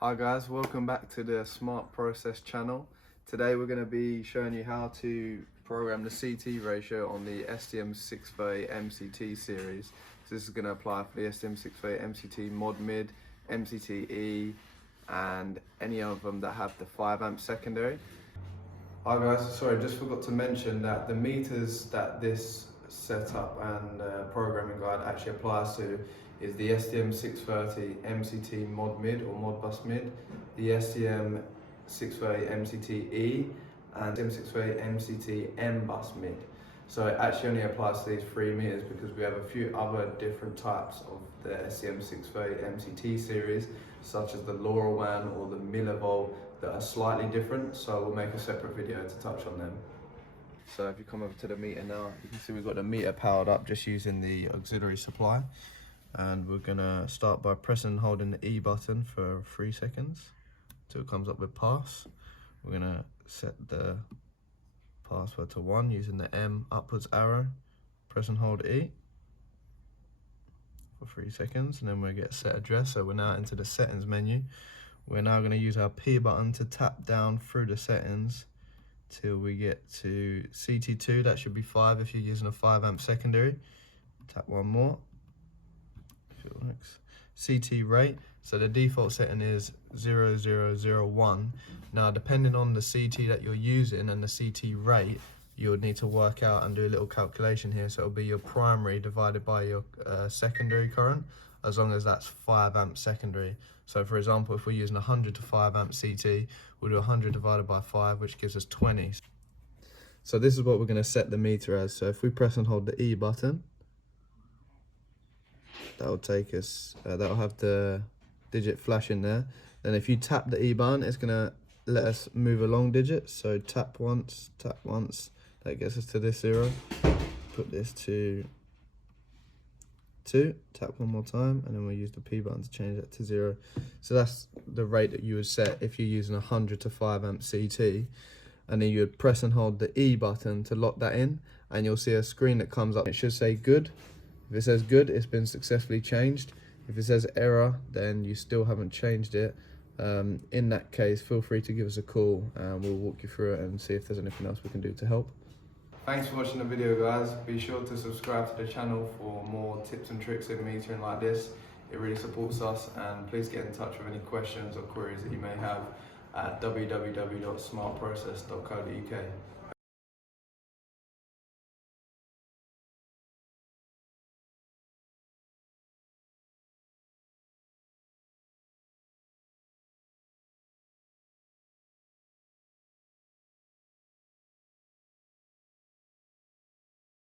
Hi guys, welcome back to the Smart Process channel. Today we're going to be showing you how to program the CT ratio on the SDM630MCT series. So this is going to apply for the SDM630MCT Mod Mid, MCT-E and any of them that have the 5 amp secondary. Hi guys, sorry, just forgot to mention that the meters that this setup and programming guide actually applies to is the SDM630MCT Mod Mid or Mod Bus Mid, the SDM630MCT-E and SDM630MCT M Bus Mid. So it actually only applies to these 3 meters because we have a few other different types of the SDM630MCT series, such as the LoRaWAN or the millivolt, that are slightly different, so we'll make a separate video to touch on them. So if you come over to the meter now, you can see we've got the meter powered up just using the auxiliary supply. And we're gonna start by pressing and holding the E button for 3 seconds till it comes up with pass. We're gonna set the password to 1 using the M upwards arrow. Press and hold E for 3 seconds, and then we'll get set address. So we're now into the settings menu. We're now gonna use our P button to tap down through the settings till we get to CT2. That should be 5 if you're using a 5 amp secondary. Tap 1 more. CT rate, so the default setting is 0001. Now depending on the CT that you're using and the CT rate, you would need to work out and do a little calculation here. So it'll be your primary divided by your secondary current, as long as that's 5 amp secondary. So for example, if we're using 100 to 5 amp CT, we'll do 100 divided by 5, which gives us 20. So this is what we're going to set the meter as. So if we press and hold the E button, that'll take us, that'll have the digit flash in there. Then if you tap the E button, it's gonna let us move along digits. So tap once, that gets us to this 0. Put this to 2, tap 1 more time, and then we'll use the P button to change that to 0. So that's the rate that you would set if you're using 100 to 5 amp CT. And then you would press and hold the E button to lock that in, and you'll see a screen that comes up. It should say good. If it says good, it's been successfully changed. If it says error, then you still haven't changed it. In that case, feel free to give us a call and we'll walk you through it and see if there's anything else we can do to help. Thanks for watching the video guys. Be sure to subscribe to the channel for more tips and tricks in metering like this. It really supports us, and please get in touch with any questions or queries that you may have at www.smartprocess.co.uk.